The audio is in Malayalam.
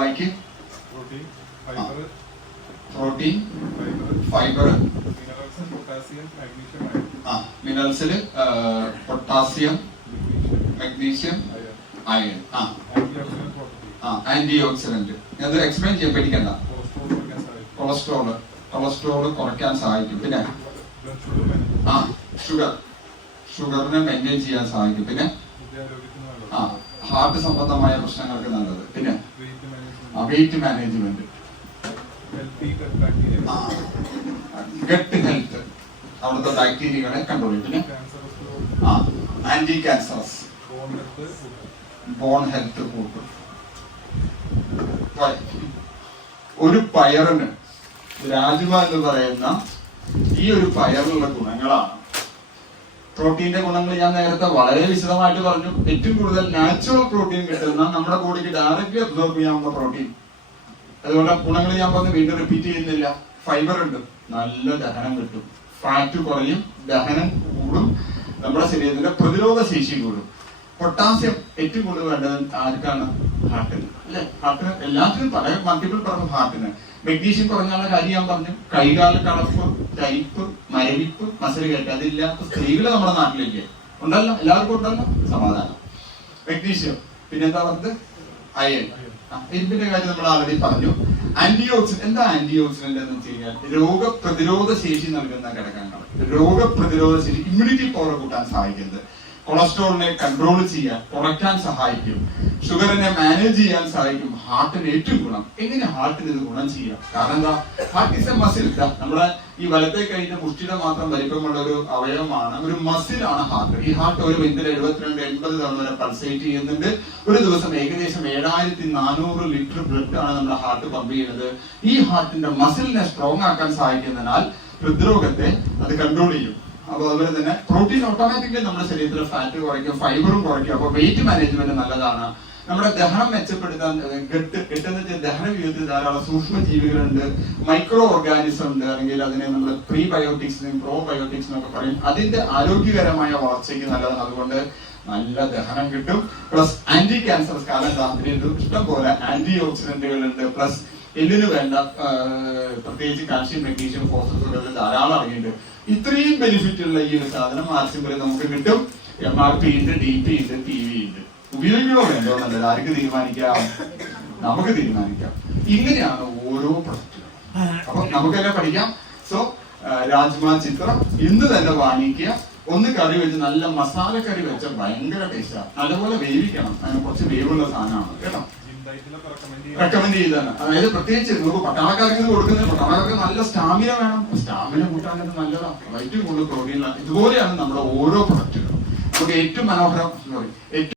വായിക്ക്. പ്രോട്ടീൻ, ഫൈബർ, മിനറൽസിൽ potassium, magnesium, iron. Antioxidant. അത് എക്സ്പ്ലെയിൻ ചെയ്യാൻ പേടിക്കണ്ട. കൊളസ്ട്രോള് കുറയ്ക്കാൻ സഹായിക്കും. പിന്നെ ഷുഗറിനെ മെയിൻറ്റെയിൻ ചെയ്യാൻ സഹായിക്കും. പിന്നെ ഹാർട്ട് സംബന്ധമായ പ്രശ്നങ്ങൾക്ക് നല്ലത്. പിന്നെ വെയിറ്റ് മാനേജ്മെന്റ്, ഗട്ട് ഹെൽത്ത്, അവിടുത്തെ ബാക്ടീരിയകളെ കൺട്രോൾ ചെയ്യും. പിന്നെ ആന്റി ക്യാൻസറസ്, ബോൺ ഹെൽത്ത് കൂട്ടും. ഒരു പയറിന്, രാജ്മ എന്ന് പറയുന്ന ഈ ഒരു പയറിലുള്ള ഗുണങ്ങളാണ്. പ്രോട്ടീന്റെ ഗുണങ്ങൾ ഞാൻ നേരത്തെ വളരെ വിശദമായിട്ട് പറഞ്ഞു. ഏറ്റവും കൂടുതൽ നാച്ചുറൽ പ്രോട്ടീൻ കിട്ടുന്ന, നമ്മുടെ ബോഡിക്ക് ഡയറക്റ്റ്ലി അബ്സോർബ് ചെയ്യാവുന്ന പ്രോട്ടീൻ. അതുകൊണ്ട് ഗുണങ്ങൾ ഞാൻ പറഞ്ഞ് വീണ്ടും റിപ്പീറ്റ് ചെയ്യുന്നില്ല. ഫൈബർ ഉണ്ട്, നല്ല ദഹനം കിട്ടും, ഫാറ്റ് കുറയും, ദഹനം കൂടും, നമ്മുടെ ശരീരത്തിന്റെ പ്രതിരോധ ശേഷി കൂടും. പൊട്ടാസ്യം ഏറ്റവും കൂടുതൽ വേണ്ടത് ആർക്കാണ്? ഹാർട്ടിന്, അല്ലെ? ഹാർട്ടിന് എല്ലാത്തിനും പല മൾട്ടിപ്പിൾ പറഞ്ഞു. ഹാർട്ടിന് മഗ്നീഷ്യം കുറഞ്ഞാലുള്ള കാര്യം ഞാൻ പറഞ്ഞു. കൈകാല കളപ്പ്, ടൈപ്പ്, മരവിപ്പ്, മസിൽ കയറ്റം, അതില്ലാത്ത സ്ത്രീകള് നമ്മുടെ നാട്ടിലേക്ക് ഉണ്ടല്ലോ, എല്ലാവർക്കും ഉണ്ടല്ലോ. സമാധാനം. മഗ്നീഷ്യം. പിന്നെന്താ പറഞ്ഞത്? അയൺ. ഇരുമ്പിന്റെ കാര്യം നമ്മൾ ആൾറെഡി പറഞ്ഞു. Antioxidant. എന്താ ആന്റി ഓക്സിഡന്റ് എന്ന് വെച്ച് കഴിഞ്ഞാൽ രോഗപ്രതിരോധ ശേഷി നൽകുന്ന ഘടകങ്ങൾ. രോഗപ്രതിരോധ ശേഷി, ഇമ്മ്യൂണിറ്റി പവർ കൂട്ടാൻ സഹായിക്കുന്നത്. കൊളസ്ട്രോളിനെ കൺട്രോൾ ചെയ്യാൻ, കുറയ്ക്കാൻ സഹായിക്കും. ഷുഗറിനെ മാനേജ് ചെയ്യാൻ സഹായിക്കും. ഹാർട്ടിന് ഏറ്റവും ഗുണം. എങ്ങനെ ഹാർട്ടിന് ഇത് ഗുണം ചെയ്യാം? കാരണം എന്താ? Heart is A muscle. നമ്മുടെ ഈ വലത്തെ കൈയിന്റെ മുഷ്ടിയുടെ മാത്രം വലിപ്പമുള്ള ഒരു അവയവമാണ്, ഒരു മസിലാണ് ഹാർട്ട്. ഈ ഹാർട്ട് ഒരു മിനിറ്റിൽ 72-80 തവണ വരെ പൾസേറ്റ് ചെയ്യുന്നുണ്ട്. ഒരു ദിവസം ഏകദേശം 7400 ലിറ്റർ ബ്ലഡ് ആണ് നമ്മുടെ ഹാർട്ട് പമ്പ് ചെയ്യുന്നത്. ഈ ഹാർട്ടിന്റെ മസിലിനെ സ്ട്രോങ് ആക്കാൻ സഹായിക്കുന്നതിനാൽ ഹൃദ്രോഗത്തെ അത് കൺട്രോൾ ചെയ്യും. അപ്പൊ അതുപോലെ തന്നെ പ്രോട്ടീൻ ഓട്ടോമാറ്റിക്കലി നമ്മുടെ ശരീരത്തിലെ ഫാറ്റ് കുറയ്ക്കും, ഫൈബറും കുറയ്ക്കും. അപ്പൊ വെയിറ്റ് മാനേജ്മെന്റ് നല്ലതാണ്. നമ്മുടെ ദഹനം മെച്ചപ്പെടുത്താൻ ഗട്ട് എന്ന് വെച്ചാൽ ദഹന വ്യൂഹത്തിൽ ധാരാളം സൂക്ഷ്മ ജീവികളുണ്ട്, മൈക്രോ ഓർഗാനിസം ഉണ്ട്, അല്ലെങ്കിൽ അതിനെ നമ്മൾ പ്രീബയോട്ടിക്സിനും പ്രോബയോട്ടിക്സിനും ഒക്കെ പറയും. അതിന്റെ ആരോഗ്യകരമായ വളർച്ചയ്ക്ക് നല്ലതാണ്. അതുകൊണ്ട് നല്ല ദഹനം കിട്ടും. പ്ലസ് ആന്റി ക്യാൻസറസ്, കാരണം ഇതിന് ഇഷ്ടം പോലെ ആന്റി ഓക്സിഡന്റുകൾ ഉണ്ട്. പ്ലസ് എല്ലിന് വേണ്ട പ്രത്യേകിച്ച് കാൽഷ്യം, മഗ്നീഷ്യം, ഫോസ്ഫറസ് ധാരാളം അടങ്ങിയിട്ടുണ്ട്. ഇത്രയും ബെനിഫിറ്റ് ഉള്ള ഈ ഒരു സാധനം ആർസിംബിൾ നമുക്ക് കിട്ടും. MRP ഉണ്ട്, DP ഉണ്ട്, PV ഉണ്ട്. ഉപയോഗിക്കണോ വേണ്ടോ എന്നുള്ളത് ആർക്ക് തീരുമാനിക്കാം? നമുക്ക് തീരുമാനിക്കാം. ഇങ്ങനെയാണ് ഓരോ പ്രൊഡക്റ്റുകളും. അപ്പൊ നമുക്കെല്ലാം പഠിക്കാം. സോ രാജ്മ ചിത്രം ഇന്ന് തന്നെ വാങ്ങിക്കുക. ഒന്ന് കറി വെച്ച്, നല്ല മസാല കറി വെച്ച ഭയങ്കര ടേസ്റ്റാണ്. നല്ലപോലെ വേവിക്കണം. അതിന് കുറച്ച് വേവുള്ള സാധനമാണ് കേട്ടോ. റെക്കമെൻഡ് ചെയ്താണ്. അതായത് പ്രത്യേകിച്ച് നമുക്ക് പട്ടാളക്കാർക്ക് കൊടുക്കുന്നത്, പട്ടാളക്കാർക്ക് നല്ല സ്റ്റാമിന വേണം. സ്റ്റാമിന കൂട്ടാൻ നല്ലതാണ്. ഏറ്റവും കൂടുതൽ പ്രോട്ടീൻ. ഇതുപോലെയാണ് നമ്മുടെ ഓരോ പ്രൊഡക്റ്റുകളും. നമുക്ക് ഏറ്റവും മനോഹരം